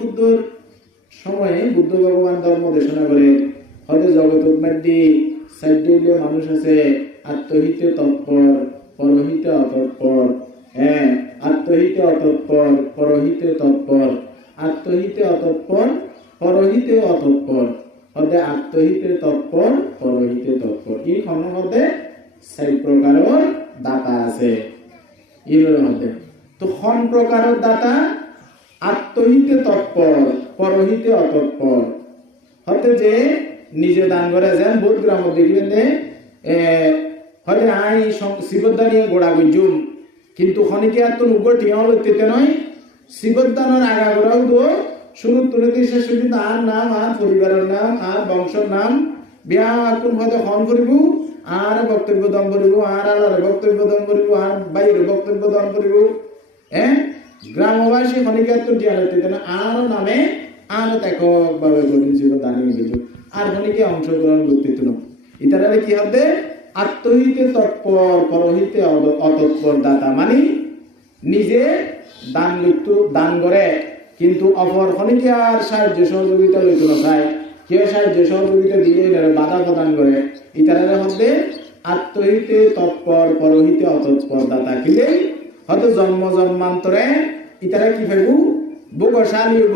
বুদ্ধর সময়ে বুদ্ধ ভগবান ধর্ম দেশনা করে, হয়তো জগত মাধ্যে সাইডে মানুষ আছে, আত্মহিতে তৎপর, পরহিতে অতৎপর। হ্যাঁ আত্মহিতে অতৎপর, পরহিতে তৎপর। আত্মহিতে অতৎপর, পরহিতে অতৎপর। হতে আত্মহিতে তৎপর, পরহিতে তৎপর। এই মধ্যে চাৰি প্ৰকাৰৰ দাতা আছে। এইবোৰৰ মধ্যে তো খন প্ৰকাৰৰ দাতা আত্মহিতে তৎপৰ পৰহিতে অতৎপৰ হতে যে নিজে দান করে যেন বহুত গ্রামত দেখবেন যে হতে আই শিবদ্দা নিয়ে গোড়া গুজুম কিন্তু খনিকে আর তো নুগর টিয়া নয়। শিবদ্দানোর আগা গোড়াও তো শুরু তুলে দিয়ে শেষ পর্যন্ত আর নাম আর পরিবারের নাম আর বংশের নাম। বিয়া কোন হয়তো খন করিব আর বক্তব্য দান করিব আর আলার বক্তব্য দান করিব আর বাইরে বক্তব্য দান করিব হ্যাঁ টিয়া লইতে না আর নামে আর এককভাবে গোবিন্দ দানিয়ে গেছে। আর খনিকে অংশগ্রহণ করতে না। ইতারা কি হবে? আত্মহিতে তৎপর, পরহিতে অতৎপর দাতা মানে নিজে দান লিপ্ত, দান করে, কিন্তু অপর খনিকে আর সাহায্য সহযোগিতা লইতে না চায়। কেউ সাহায্য সহযোগিতা দিয়ে এটারে বাধা প্রদান করে। ইতারা হচ্ছে আত্মহিতে তৎপর, পরহিতে অতৎপর দাতা কিলে হয়তো জন্ম জন্মান্তরে ইতারা কি ভাইবু বগশালী হইব।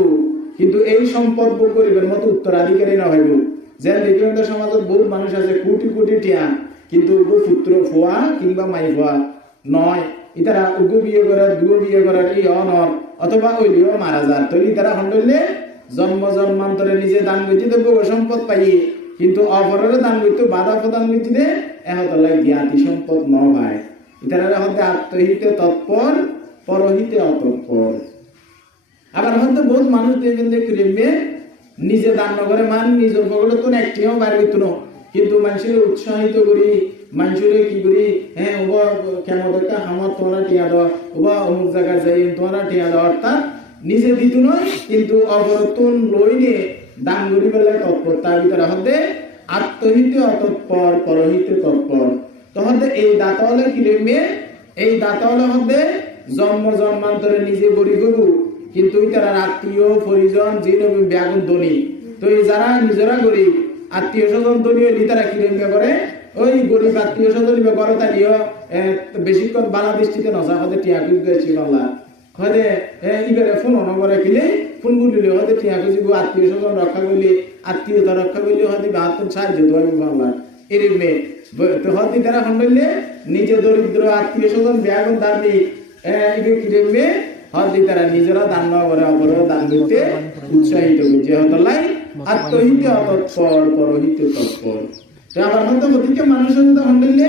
কিন্তু এই সম্পদ ভোগ করিবেন মতো উত্তরাধিকারী না হইব। যেন দেখিবেন সমাজত বহুত মানুষ আছে, কোটি কোটি টিয়া। কিন্তু পুত্র ফুয়া কিংবা মাই ফুয়া নয়। ইতারা উগো বিয়ে করার দুগো বিয়ে করার এই অনর। অথবা ওইলিও মারা যার। তৈরি তারা হন্ডলে জন্ম জন্মান্তরে নিজে দান করতে ভোগ সম্পদ পাই কিন্তু অপরের দান করতে বাধা প্রদান করতে এহতলাই জ্ঞাতি সম্পদ ন পায় ইতারা হতে আত্মহিতে তৎপর, পরহিতে আবার হয়তো বহুত মানুষ দেখবেন নিজে দান মান তো একটিও কিন্তু মানুষের উৎসাহিত করি, মানুষের কি করি হ্যাঁ ওবা কেমন একটা আমার তোমরা টিয়া দেওয়া ওবা অমুক জায়গায় যাই তোমরা টিয়া দেওয়া অর্থাৎ নিজে দিত নয় কিন্তু অবরতন লই নিয়ে দান করি বেলায় তৎপর তার ভিতরে হতে আত্মহিতে অতৎপর, পরহিতে তৎপর। তখন এই দাতা হলে কি মেয়ে এই দাতা হলে হতে জন্ম জন্মান্তরে নিজে গড়ি হবু কিন্তু তারা আত্মীয় পরিজন নবী ব্যাগুন ধনী। তো এই যারা নিজেরা গরিব, আত্মীয় স্বজন ধনী হইলে তারা কি রকম করে? ওই গরিব আত্মীয় স্বজন করে তারিও বেশিক্ষণ বালা দৃষ্টিতে নজা হতে টিয়া গেছি বাংলা হয়তো ইবারে ফোন অন করে কিলে ফোন গুলিলে হয়তো টিয়া খুঁজিব, আত্মীয় স্বজন রক্ষা করলে, আত্মীয়তা রক্ষা করলে হয়তো বাহাত্তর সাহায্য দেওয়া বাংলা মেয়ে তো তারা নিজে দরিদ্র আত্মীয় স্বজন ব্যাগুন দামি কি তারা নিজেরা দান করে অপরেও দান করতে উৎসাহিত করছে হতলাই আত্মহিতে অতৎপর, পরহিতে তৎপর। তো মানুষের যদি হন্ডলে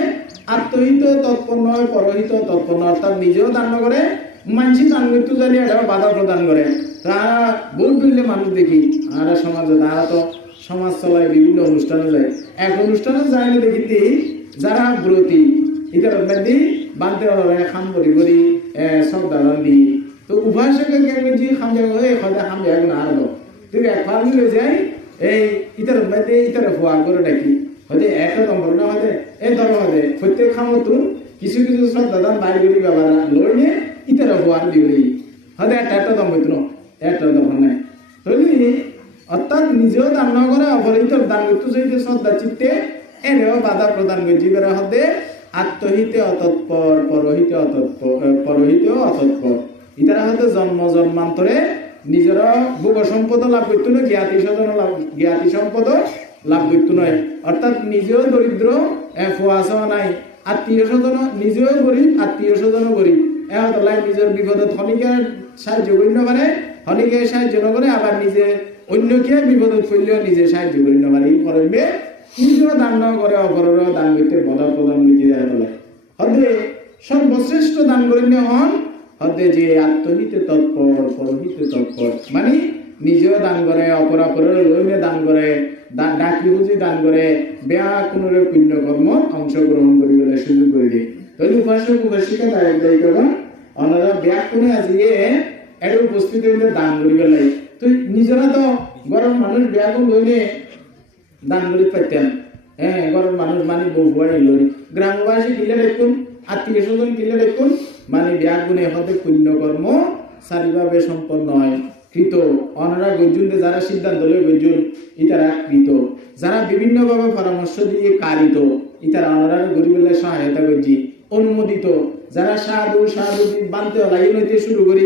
আত্মহিত তৎপর নয়, পরহিত তৎপর নয়। অর্থাৎ নিজেও দান করে মানসি দান মৃত্যু জানি এটা বাধা প্রদান করে। তারা বহুত মানুষ দেখি, আর সমাজে তারা তো সমাজ চলায়, বিভিন্ন অনুষ্ঠানে যায়। এক অনুষ্ঠানে না দেখিতে যারা ব্রতী ইতার মধ্যে বানতে হবে খাম করি করি সব দালান দি। তো উভয় সঙ্গে কেমন যে খাম যাব এই খদা খাম না আরও এক ফাল মিলে যাই এই ইতার মধ্যে ইতার ফুয়া করে ডাকি। হয়তো একটা নম্বর না, হয়তো এই ধরো হয়তো প্রত্যেক খামো তুন কিছু কিছু সব দাদান বাড়ি করি ব্যবহার লই নিয়ে ইতার ফুয়ার দিবি হয়তো একটা একটা দম হইতো না একটা দম নাই। অর্থাৎ নিজেও দান না করে অপরিত দান করতে চাইতে শ্রদ্ধা চিত্তে এনেও বাধা প্রদান করছি বেড়া হতে আত্মহিতে অতৎপর পরহিতে অতৎপর আহ, অতৎপর ইতারা হয়তো জন্ম জন্মান্তরে নিজেরা ভোগ সম্পদ লাভ করতো না জ্ঞাতি স্বজন লাভ জ্ঞাতি সম্পদ লাভ করতো নয় অর্থাৎ নিজেও দরিদ্র ফুয়াশাও নাই। আত্মীয় স্বজন নিজেও গরিব আত্মীয় স্বজনও গরিব এহতলাই নিজের বিপদত হনিকে সাহায্য করি না পারে হনিকে সাহায্য নকরে আবার নিজে অন্যকে বিপদত ফেললেও নিজে সাহায্য করি না পারে এই করবে নিজেও দান না করে, অপরেরও দান করতে বদা প্রদান বুঝি দেয় বলে। হতে সর্বশ্রেষ্ঠ দান করেন হন। হতে যে আত্মহিতে তৎপর, পরহিতে তৎপর। মানে নিজেও দান করে, অপর অপরের লইনে দান করে ডাকি বুঝি দান করে, বেয়া কোনো পুণ্য কর্ম অংশগ্রহণ করিবলৈ সুযোগ করে দিয়ে। তৈরি উপাসক উপাসিকা দায়ী করবা ব্যাগ করে আজকে এটা উপস্থিত হইলে দান করিবে লাই তো নিজেরা তো গরম মানুষ ব্যাগ লইলে দান করি পাইতেন। হ্যাঁ গরম মানুষ মানে বহুয়াই লরি গ্রামবাসী কিলে দেখুন, আত্মীয় স্বজন কিলে দেখুন মানে ব্যাগ গুণে হতে পুণ্য কর্ম সারিভাবে সম্পন্ন হয়। কৃত, অনারা গর্জুনদের যারা সিদ্ধান্ত লয় গর্জুন, ইতারা কৃত। যারা বিভিন্নভাবে পরামর্শ দিয়ে কারিত, ইতারা অনারা গরিবের সহায়তা করছি। অনুমোদিত, যারা সাধু সাধু, বানতে লাইন হইতে শুরু করি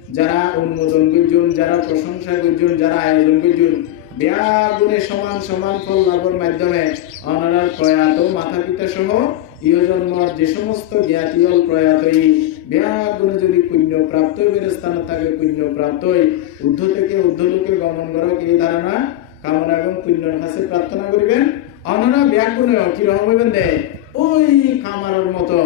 যারা অনুমোদন করছেন, যারা প্রশংসা করছেন, যারা আয়োজন করছেন, ব্যাগুণে সমান সমান ফল লাভের মাধ্যমে ওনারা প্রয়াত মাতা পিতা সহ ইহজন্ম যে সমস্ত জ্ঞাতিয়ল প্রয়াতই ব্যাগুণে যদি পুণ্য প্রাপ্ত স্থান থাকে পুণ্য প্রাপ্ত হই, ঊর্ধ্ব থেকে ঊর্ধ্বলোকে গমন করক এই ধারণা, কামনা এবং পুণ্যের কাছে প্রার্থনা করিবেন। অনরা ব্যাগুণে কীরকম হইবেন দে। ওই খামারের মতো।